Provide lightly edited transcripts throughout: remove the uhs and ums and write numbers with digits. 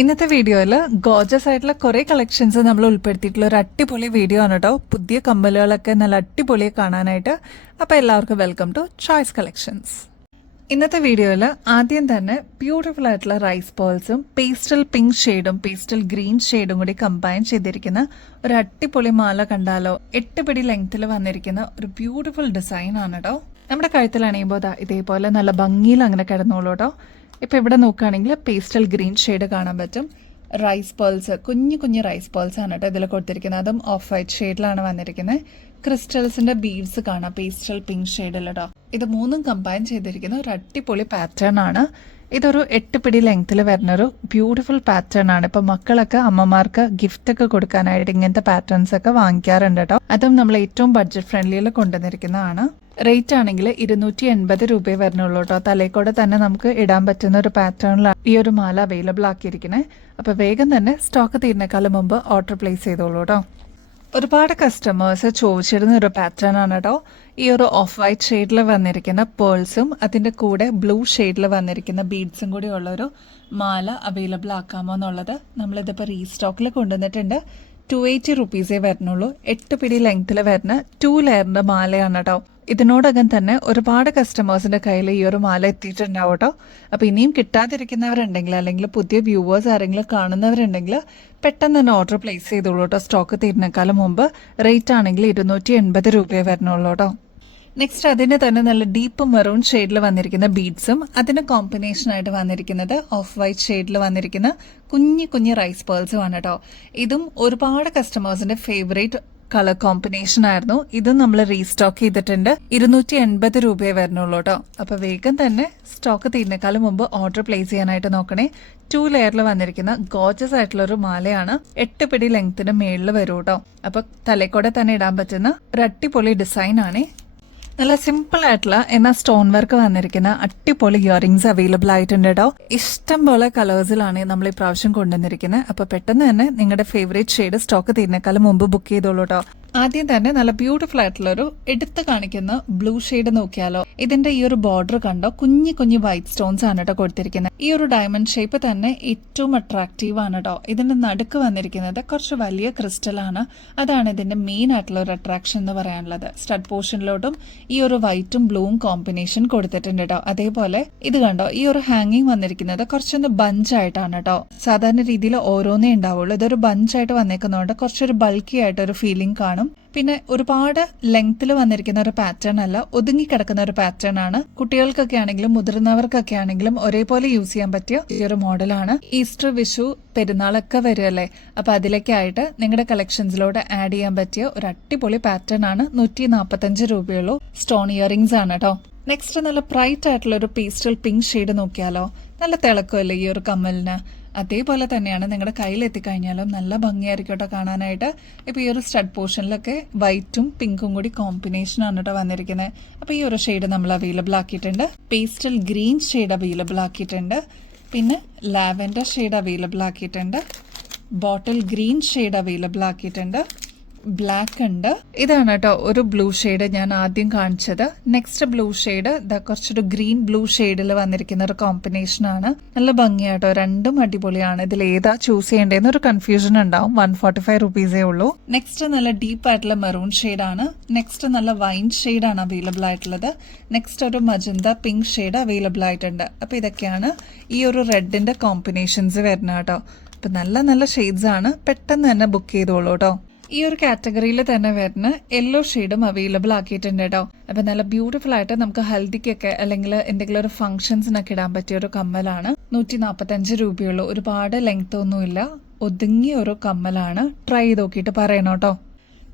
ഇന്നത്തെ വീഡിയോയിൽ ഗോർജസ് ആയിട്ടുള്ള കുറേ കളക്ഷൻസ് നമ്മൾ ഉൾപ്പെടുത്തിയിട്ടുള്ള ഒരു അടിപൊളി വീഡിയോ ആണ് കേട്ടോ. പുതിയ കമ്മലുകളൊക്കെ നല്ല അടിപൊളിയെ കാണാനായിട്ട്. അപ്പോൾ എല്ലാവർക്കും വെൽക്കം ടു ചോയ്സ് കളക്ഷൻസ്. ഇന്നത്തെ വീഡിയോയിൽ ആദ്യം തന്നെ ബ്യൂട്ടിഫുൾ ആയിട്ടുള്ള റൈസ് പേൾസും പേസ്റ്റൽ പിങ്ക് ഷെയ്ഡും പേസ്റ്റൽ ഗ്രീൻ ഷെയ്ഡും കൂടി കമ്പൈൻ ചെയ്തിരിക്കുന്ന ഒരു അടിപൊളി മാല കണ്ടാലോ. 8 പിടി ലെങ്ത്തിൽ വന്നിരിക്കുന്ന ഒരു ബ്യൂട്ടിഫുൾ ഡിസൈൻ ആണ് കേട്ടോ. നമ്മുടെ കഴുത്തിൽ അണിയുമ്പോൾ ഇതേപോലെ നല്ല ഭംഗിയിൽ അങ്ങനെ കിടന്നോളൂ കേട്ടോ. ഇപ്പോൾ ഇവിടെ നോക്കുകയാണെങ്കിൽ പേസ്റ്റൽ ഗ്രീൻ ഷെയ്ഡ് കാണാൻ പറ്റും. റൈസ് പേൾസ്, കുഞ്ഞു കുഞ്ഞു റൈസ് പേൾസ് ആണ് കേട്ടോ ഇതിൽ കൊടുത്തിരിക്കുന്നത്. അതും ഓഫ് വൈറ്റ് ഷെയ്ഡിലാണ് വന്നിരിക്കുന്നത്. ക്രിസ്റ്റൽസിന്റെ ബീഡ്സ് കാണാം പേസ്റ്റൽ പിങ്ക് ഷെയ്ഡിൽ കേട്ടോ. ഇത് മൂന്നും കമ്പൈൻ ചെയ്തിരിക്കുന്ന ഒരു അടിപൊളി പാറ്റേൺ ആണ്. ഇതൊരു 8 പിടി ലെങ്ത്തിൽ വരുന്നൊരു ബ്യൂട്ടിഫുൾ പാറ്റേൺ ആണ്. ഇപ്പൊ മക്കളൊക്കെ അമ്മമാർക്ക് ഗിഫ്റ്റ് ഒക്കെ കൊടുക്കാനായിട്ട് ഇങ്ങനത്തെ പാറ്റേൺസ് ഒക്കെ വാങ്ങിക്കാറുണ്ട് കേട്ടോ. അതും നമ്മൾ ഏറ്റവും ബഡ്ജറ്റ് ഫ്രണ്ട്ലിയിൽ കൊണ്ടുവന്നിരിക്കുന്നതാണ്. റേറ്റ് ആണെങ്കിൽ 280 രൂപയെ വരുന്നുള്ളൂ കേട്ടോ. തലേക്കൂടെ തന്നെ നമുക്ക് ഇടാൻ പറ്റുന്ന ഒരു പാറ്റേണിലാണ് ഈ ഒരു മാല അവൈലബിൾ ആക്കിയിരിക്കുന്നത്. അപ്പൊ വേഗം തന്നെ സ്റ്റോക്ക് തീരുന്നേക്കാളും മുമ്പ് ഓർഡർ പ്ലേസ് ചെയ്തോളൂ കേട്ടോ. ഒരുപാട് കസ്റ്റമേഴ്സ് ചോദിച്ചിരുന്ന ഒരു പാറ്റേൺ ആണ് കേട്ടോ. ഈ ഒരു ഓഫ് വൈറ്റ് ഷെയ്ഡിൽ വന്നിരിക്കുന്ന പേൾസും അതിന്റെ കൂടെ ബ്ലൂ ഷെയ്ഡിൽ വന്നിരിക്കുന്ന ബീഡ്സും കൂടി ഉള്ളൊരു മാല അവൈലബിൾ ആക്കാമോ എന്നുള്ളത് നമ്മളിതിപ്പോൾ റീസ്റ്റോക്കിൽ കൊണ്ടുവന്നിട്ടുണ്ട്. 280 റുപ്പീസേ വരുന്നുള്ളൂ. 8 പിടി ലെങ്ത്തിൽ വരുന്ന 2 ലെയറിന്റെ മാലയാണ് കേട്ടോ. ഇതിനോടകം തന്നെ ഒരുപാട് കസ്റ്റമേഴ്സിന്റെ കയ്യിൽ ഈ ഒരു മാല എത്തിയിട്ടുണ്ടാവും കേട്ടോ. അപ്പൊ ഇനിയും കിട്ടാതിരിക്കുന്നവരുണ്ടെങ്കിൽ അല്ലെങ്കിൽ പുതിയ വ്യൂവേഴ്സ് ആരെങ്കിലും കാണുന്നവരുണ്ടെങ്കിൽ പെട്ടെന്ന് തന്നെ ഓർഡർ പ്ലേസ് ചെയ്തോളൂ കേട്ടോ. സ്റ്റോക്ക് തീരുന്നേക്കാളും മുമ്പ്. റേറ്റ് ആണെങ്കിൽ 280 രൂപയെ വരുന്നുള്ളൂ കേട്ടോ. നെക്സ്റ്റ് അതിന് തന്നെ നല്ല ഡീപ്പ് മെറൂൺ ഷെയ്ഡിൽ വന്നിരിക്കുന്ന ബീഡ്സും അതിന് കോമ്പിനേഷൻ ആയിട്ട് വന്നിരിക്കുന്നത് ഓഫ് വൈറ്റ് ഷെയ്ഡിൽ വന്നിരിക്കുന്ന കുഞ്ഞു കുഞ്ഞു റൈസ് പേൾസും ആണ് കേട്ടോ. ഇതും ഒരുപാട് കസ്റ്റമേഴ്സിന്റെ ഫേവറേറ്റ് കളർ കോമ്പിനേഷൻ ആയിരുന്നു. ഇതും നമ്മൾ റീസ്റ്റോക്ക് ചെയ്തിട്ടുണ്ട്. 280 രൂപയെ വരുന്നുള്ളൂ കേട്ടോ. അപ്പൊ വേഗം തന്നെ സ്റ്റോക്ക് തീരുന്നേക്കാളും മുമ്പ് ഓർഡർ പ്ലേസ് ചെയ്യാനായിട്ട് നോക്കണേ. 2 ലെയറിൽ വന്നിരിക്കുന്ന ഗോർജസ് ആയിട്ടുള്ള ഒരു മാലയാണ്. 8 പിടി ലെങ്ത്തിന് മേളിൽ വരും കേട്ടോ. അപ്പൊ തലേക്കൂടെ തന്നെ ഇടാൻ പറ്റുന്ന ഒരു അടിപൊളി ഡിസൈൻ ആണ്. നല്ല സിമ്പിൾ ആയിട്ടുള്ള എന്നാൽ സ്റ്റോൺ വർക്ക് വന്നിരിക്കുന്ന അടിപൊളി ഇയറിംഗ്സ് അവൈലബിൾ ആയിട്ടുണ്ട് കേട്ടോ. ഇഷ്ടം പോലെ കളേഴ്സിലാണ് നമ്മൾ ഈ പ്രാവശ്യം കൊണ്ടുവന്നിരിക്കുന്നത്. അപ്പൊ പെട്ടെന്ന് തന്നെ നിങ്ങളുടെ ഫേവറേറ്റ് ഷെയ്ഡ് സ്റ്റോക്ക് തീരുന്നേക്കാളും മുമ്പ് ബുക്ക് ചെയ്തോളൂ കേട്ടോ. ആദ്യം തന്നെ നല്ല ബ്യൂട്ടിഫുൾ ആയിട്ടുള്ള ഒരു എടുത്ത് കാണിക്കുന്ന ബ്ലൂ ഷെയ്ഡ് നോക്കിയാലോ. ഇതിന്റെ ഈ ഒരു ബോർഡർ കണ്ടോ, കുഞ്ഞു കുഞ്ഞു വൈറ്റ് സ്റ്റോൺസ് ആണ് കേട്ടോ കൊടുത്തിരിക്കുന്നത്. ഈ ഒരു ഡയമണ്ട് ഷേപ്പ് തന്നെ ഏറ്റവും അട്രാക്റ്റീവ് ആണ് കേട്ടോ. ഇതിന്റെ നടുക്ക് വന്നിരിക്കുന്നത് കുറച്ച് വലിയ ക്രിസ്റ്റൽ ആണ്. അതാണ് ഇതിന്റെ മെയിൻ ആയിട്ടുള്ള ഒരു അട്രാക്ഷൻ എന്ന് പറയാനുള്ളത്. സ്റ്റഡ് പോർഷനിലോട്ടും ഈ ഒരു വൈറ്റും ബ്ലൂവും കോമ്പിനേഷൻ കൊടുത്തിട്ടുണ്ട് കേട്ടോ. അതേപോലെ ഇത് കണ്ടോ, ഈ ഒരു ഹാങ്ങിങ് വന്നിരിക്കുന്നത് കുറച്ചൊന്ന് ബഞ്ച് ആയിട്ടാണ് കേട്ടോ. സാധാരണ രീതിയിൽ ഓരോന്നേ ഉണ്ടാവുള്ളൂ. ഇതൊരു ബഞ്ചായിട്ട് വന്നേക്കുന്നതുകൊണ്ട് കുറച്ചൊരു ബൾക്കി ആയിട്ട് ഒരു ഫീലിംഗ് കാണും. പിന്നെ ഒരുപാട് ലെങ്ത്തിൽ വന്നിരിക്കുന്ന ഒരു പാറ്റേൺ അല്ല, ഒതുങ്ങി കിടക്കുന്ന ഒരു പാറ്റേൺ ആണ്. കുട്ടികൾക്കൊക്കെ ആണെങ്കിലും മുതിർന്നവർക്കൊക്കെ ആണെങ്കിലും ഒരേപോലെ യൂസ് ചെയ്യാൻ പറ്റിയ ഈ ഒരു മോഡലാണ്. ഈസ്റ്റർ, വിഷു, പെരുന്നാളൊക്കെ വരുമല്ലേ. അപ്പൊ അതിലൊക്കെ ആയിട്ട് നിങ്ങളുടെ കളക്ഷൻസിലോട്ട് ആഡ് ചെയ്യാൻ പറ്റിയ ഒരു അടിപൊളി പാറ്റേൺ ആണ്. 145 രൂപയുള്ളൂ. സ്റ്റോൺ ഇയറിംഗ്സ് ആണ് കേട്ടോ. നെക്സ്റ്റ് നല്ല ബ്രൈറ്റ് ആയിട്ടുള്ള ഒരു പേസ്റ്റൽ പിങ്ക് ഷെയ്ഡ് നോക്കിയാലോ. നല്ല തിളക്കമല്ലേ ഈ ഒരു കമ്മലിന്. അതേപോലെ തന്നെയാണ് നിങ്ങളുടെ കയ്യിൽ എത്തിക്കഴിഞ്ഞാലും നല്ല ഭംഗിയായിരിക്കും കേട്ടോ കാണാനായിട്ട്. ഇപ്പൊ ഈ ഒരു സ്റ്റഡ് പോർഷനിലൊക്കെ വൈറ്റും പിങ്കും കൂടി കോമ്പിനേഷൻ ആണ് കേട്ടോ വന്നിരിക്കുന്നത്. അപ്പൊ ഈ ഒരു ഷെയ്ഡ് നമ്മൾ അവൈലബിൾ ആക്കിയിട്ടുണ്ട്. പേസ്റ്റൽ ഗ്രീൻ ഷെയ്ഡ് അവൈലബിൾ ആക്കിയിട്ടുണ്ട്. പിന്നെ ലാവൻഡർ ഷെയ്ഡ് അവൈലബിൾ ആക്കിയിട്ടുണ്ട്. ബോട്ടിൽ ഗ്രീൻ ഷെയ്ഡ് അവൈലബിൾ ആക്കിയിട്ടുണ്ട്. ബ്ലാക്ക് ഉണ്ട്. ഇതാണ് കേട്ടോ ഒരു ബ്ലൂ ഷെയ്ഡ് ഞാൻ ആദ്യം കാണിച്ചത്. നെക്സ്റ്റ് ബ്ലൂ ഷെയ്ഡ് കുറച്ചൊരു ഗ്രീൻ ബ്ലൂ ഷെയ്ഡിൽ വന്നിരിക്കുന്ന ഒരു കോമ്പിനേഷൻ ആണ്. നല്ല ഭംഗിയാട്ടോ, രണ്ടും അടിപൊളിയാണ്. ഇതിൽ ഏതാ ചൂസ് ചെയ്യേണ്ടതെന്ന് ഒരു കൺഫ്യൂഷൻ ഉണ്ടാവും. 145 റുപ്പീസേ ഉള്ളൂ. നെക്സ്റ്റ് നല്ല ഡീപ്പ് ആയിട്ടുള്ള മെറൂൺ ഷെയ്ഡ് ആണ്. നെക്സ്റ്റ് നല്ല വൈൻ ഷെയ്ഡ് ആണ് അവൈലബിൾ ആയിട്ടുള്ളത്. നെക്സ്റ്റ് ഒരു മജന്ത പിങ്ക് ഷെയ്ഡ് അവൈലബിൾ ആയിട്ടുണ്ട്. അപ്പൊ ഇതൊക്കെയാണ് ഈ ഒരു റെഡിന്റെ കോമ്പിനേഷൻസ് വരുന്നത് കേട്ടോ. അപ്പൊ നല്ല നല്ല ഷെയ്ഡ്സ് ആണ്. പെട്ടെന്ന് തന്നെ ബുക്ക് ചെയ്തോളൂ കേട്ടോ. ഈ ഒരു കാറ്റഗറിയിൽ തന്നെ വരുന്ന യെല്ലോ ഷെയ്ഡും അവൈലബിൾ ആക്കിയിട്ടുണ്ട് കേട്ടോ. അപ്പൊ നല്ല ബ്യൂട്ടിഫുൾ ആയിട്ട് നമുക്ക് ഹൽദിക്കൊക്കെ അല്ലെങ്കിൽ എന്തെങ്കിലും ഒരു ഫംഗ്ഷൻസിനൊക്കെ ഇടാൻ പറ്റിയ ഒരു കമ്മലാണ്. 145 രൂപയുള്ളൂ. ഒരുപാട് ലെങ്ത് ഒന്നുമില്ല, ഒതുങ്ങിയ ഒരു കമ്മലാണ്. ട്രൈ ചെയ്ത് നോക്കിയിട്ട് പറയണം കേട്ടോ.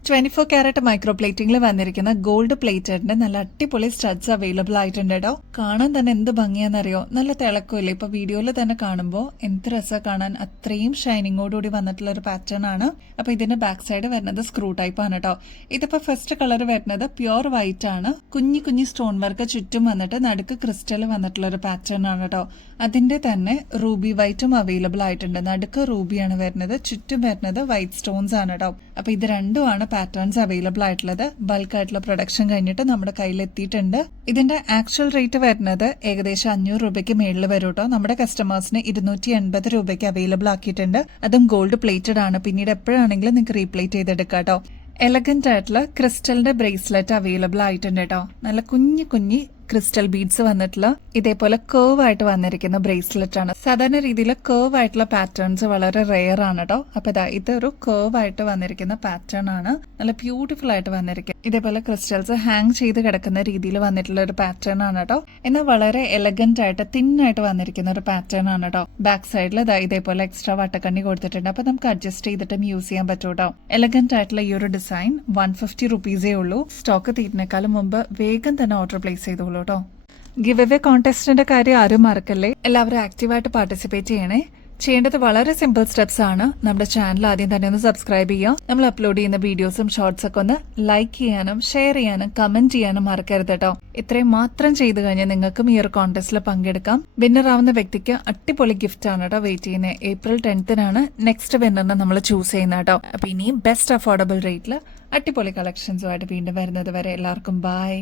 24 ക്യാരറ്റ് മൈക്രോ പ്ലേറ്റിംഗിൽ വന്നിരിക്കുന്ന ഗോൾഡ് പ്ലേറ്റഡിന്റെ നല്ല അടിപൊളി സ്റ്റഡ്സ് അവൈലബിൾ ആയിട്ടുണ്ട് കേട്ടോ. കാണാൻ തന്നെ എന്ത് ഭംഗിയാണെന്നറിയോ. നല്ല തിളക്കമില്ലേ. ഇപ്പൊ വീഡിയോയിൽ തന്നെ കാണുമ്പോൾ എന്ത് രസം കാണാൻ. അത്രയും ഷൈനിങ്ങോടുകൂടി വന്നിട്ടുള്ള ഒരു പാറ്റേൺ ആണ്. അപ്പൊ ഇതിന്റെ ബാക്ക് സൈഡ് വരുന്നത് സ്ക്രൂ ടൈപ്പ് ആണ് കേട്ടോ. ഇതിപ്പോ ഫസ്റ്റ് കളർ വരുന്നത് പ്യുർ വൈറ്റ് ആണ്. കുഞ്ഞു കുഞ്ഞു സ്റ്റോൺ വർക്ക് ചുറ്റും വന്നിട്ട് നടുക്ക് ക്രിസ്റ്റൽ വന്നിട്ടുള്ള ഒരു പാറ്റേൺ ആണ് കേട്ടോ. അതിന്റെ തന്നെ റൂബി വൈറ്റും അവൈലബിൾ ആയിട്ടുണ്ട്. നടുക്ക് റൂബിയാണ് വരുന്നത്, ചുറ്റും വരുന്നത് വൈറ്റ് സ്റ്റോൺസ് ആണ് കേട്ടോ. അപ്പൊ ഇത് രണ്ടുമാണ് പാറ്റേൺസ് അവൈലബിൾ ആയിട്ടുള്ളത്. ബൾക്ക് ആയിട്ടുള്ള പ്രൊഡക്ഷൻ കഴിഞ്ഞിട്ട് നമ്മുടെ കയ്യിൽ എത്തിയിട്ടുണ്ട്. ഇതിന്റെ ആക്ച്വൽ റേറ്റ് വരുന്നത് ഏകദേശം 500 രൂപയ്ക്ക് മേളിൽ വരും കേട്ടോ. നമ്മുടെ കസ്റ്റമേഴ്സിന് 280 രൂപയ്ക്ക് അവൈലബിൾ ആക്കിയിട്ടുണ്ട്. അതും ഗോൾഡ് പ്ലേറ്റഡ് ആണ്. പിന്നീട് എപ്പോഴാണെങ്കിലും നിങ്ങൾക്ക് റീപ്ലേറ്റ് ചെയ്തെടുക്കാം കേട്ടോ. എലഗന്റ് ആയിട്ടുള്ള ക്രിസ്റ്റലിന്റെ ബ്രേസ്ലെറ്റ് അവൈലബിൾ ആയിട്ടുണ്ട് കേട്ടോ. നല്ല കുഞ്ഞു കുഞ്ഞി ക്രിസ്റ്റൽ ബീഡ്സ് വന്നിട്ടുള്ള ഇതേപോലെ കേർവ് ആയിട്ട് വന്നിരിക്കുന്ന ബ്രേസ്ലെറ്റ് ആണ്. സാധാരണ രീതിയിൽ കേർവ് ആയിട്ടുള്ള പാറ്റേൺസ് വളരെ റെയർ ആണ് കേട്ടോ. അപ്പൊ ഇതൊരു കേർവ് ആയിട്ട് വന്നിരിക്കുന്ന പാറ്റേൺ ആണ്. നല്ല ബ്യൂട്ടിഫുൾ ആയിട്ട് വന്നിരിക്കും. ഇതേപോലെ ക്രിസ്റ്റൽസ് ഹാങ് ചെയ്ത് കിടക്കുന്ന രീതിയിൽ വന്നിട്ടുള്ള ഒരു പാറ്റേൺ ആണ് കേട്ടോ. എന്നാൽ വളരെ എലഗന്റ് ആയിട്ട് തിന്നായിട്ട് വന്നിരിക്കുന്ന ഒരു പാറ്റേൺ ആണ് കേട്ടോ. ബാക്ക് സൈഡിൽ ഇതേപോലെ എക്സ്ട്രാ വട്ടക്കണ്ണി കൊടുത്തിട്ടുണ്ട്. അപ്പൊ നമുക്ക് അഡ്ജസ്റ്റ് ചെയ്തിട്ടും യൂസ് ചെയ്യാൻ പറ്റും കേട്ടോ. എലഗന്റ് ആയിട്ടുള്ള ഈ ഒരു ഡിസൈൻ 150 റുപ്പീസേ ഉള്ളൂ. സ്റ്റോക്ക് തീരുന്നേക്കാളും മുമ്പ് വേഗം തന്നെ ഓർഡർ പ്ലേസ് ചെയ്തോളൂ കേട്ടോ. ഗിവ് അവേ കോൺടെസ്റ്റിന്റെ കാര്യം ആരും മറക്കല്ലേ. എല്ലാവരും ആക്റ്റീവായിട്ട് പാർട്ടിസിപ്പേറ്റ് ചെയ്യണേ. ചെയ്യേണ്ടത് വളരെ സിമ്പിൾ സ്റ്റെപ്സ് ആണ്. നമ്മുടെ ചാനൽ ആദ്യം തന്നെ ഒന്ന് സബ്സ്ക്രൈബ് ചെയ്യുക. നമ്മൾ അപ്ലോഡ് ചെയ്യുന്ന വീഡിയോസും ഷോർട്സ് ഒക്കെ ഒന്ന് ലൈക്ക് ചെയ്യാനും ഷെയർ ചെയ്യാനും കമന്റ് ചെയ്യാനും മറക്കരുത് കേട്ടോ. ഇത്രയും മാത്രം ചെയ്തു കഴിഞ്ഞാൽ നിങ്ങൾക്കും ഈ ഒരു കോൺടെസ്റ്റിൽ പങ്കെടുക്കാം. വിന്നർ ആവുന്ന വ്യക്തിക്ക് അടിപൊളി ഗിഫ്റ്റ് ആണ് കേട്ടോ വെയിറ്റ് ചെയ്യുന്നത്. April 10th നെക്സ്റ്റ് വിന്നറിനെ നമ്മൾ ചൂസ് ചെയ്യുന്നത് കേട്ടോ. അപ്പൊ ഇനിയും ബെസ്റ്റ് അഫോർഡബിൾ റേറ്റിൽ അടിപൊളി കളക്ഷൻസുമായിട്ട് വീണ്ടും വരുന്നത് വരെ എല്ലാവർക്കും ബൈ.